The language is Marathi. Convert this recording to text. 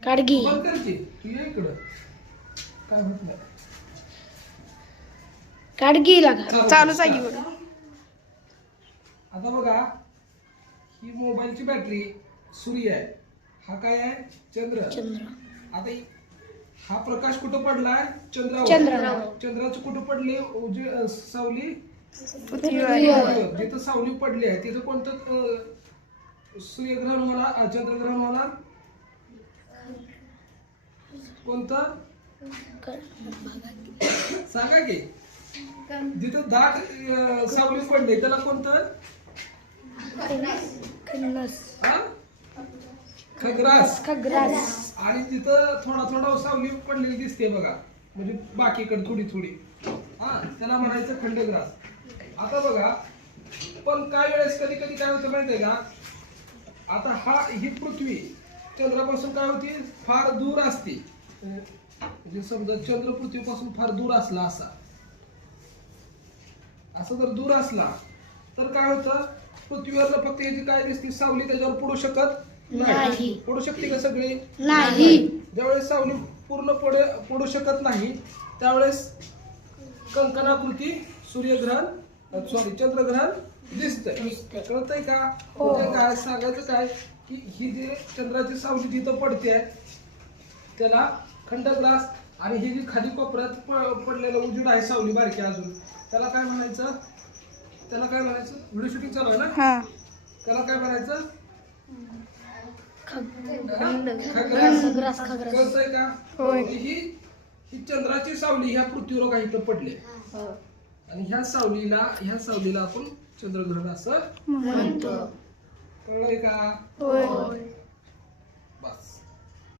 काडगी बंद कर की तू ये इकडं काय होत नाही काडगी लागा चालूच आहे की बघा. आता बघा ही मोबाईलची बॅटरी सूर्य आहे हा काय आहे चंद्र चंद्र आता हा प्रकाश कुठं पडलाय चंद्रावर चंद्रावर. चंद्राचं कुठं पडली सावली पृथ्वीवर जिथं सावली पडली आहे तिथं कोणतं सूर्यग्रहण होणार चंद्रग्रहण होणार कोणतं सांगा की जिथं दाट सावली पडली त्याला कोणतं हा? खग्रास खग्रास आणि तिथं थोडा थोडा सावली पडलेली दिसते बघा म्हणजे बाकीकडे थोडी थोडी हा त्याला म्हणायचं खंडग्रास. आता बघा पण काय वेळेस कधी कधी काय होतं माहितीये का आता ही पृथ्वी चंद्रापासून काय होती फार दूर असते म्हणजे समजा चंद्र पृथ्वीपासून फार दूर असला असं जर दूर असला तर काय होतं पृथ्वीवर फक्त याची काय दिसते सावली त्याच्यावर पडू शकत नाही. पडू शकते का सगळी नाही. ज्यावेळेस सावली पूर्ण पडू शकत नाही त्यावेळेस कंकणाकृती सूर्यग्रहण सॉरी चंद्रग्रहण दिसतंय कळतंय का म्हणजे काय सांगायचं काय की ही जी चंद्राची सावली जिथं पडते त्याला खंडग्रास आणि ही जी खाली कोपऱ्यात पडलेलं उजेड आहे सावली बारकी अजून त्याला काय म्हणायचं व्हिडिओ शूटिंग चालू आहे ना हा त्याला काय म्हणायचं खग्रास खग्रास कळतंय का होय. ही चंद्राची सावली ह्या पृथ्वीवर काही इथं पडले आणि ह्या सावलीला आपण चंद्रग्रहण असं म्हणतो. कळलंय का होय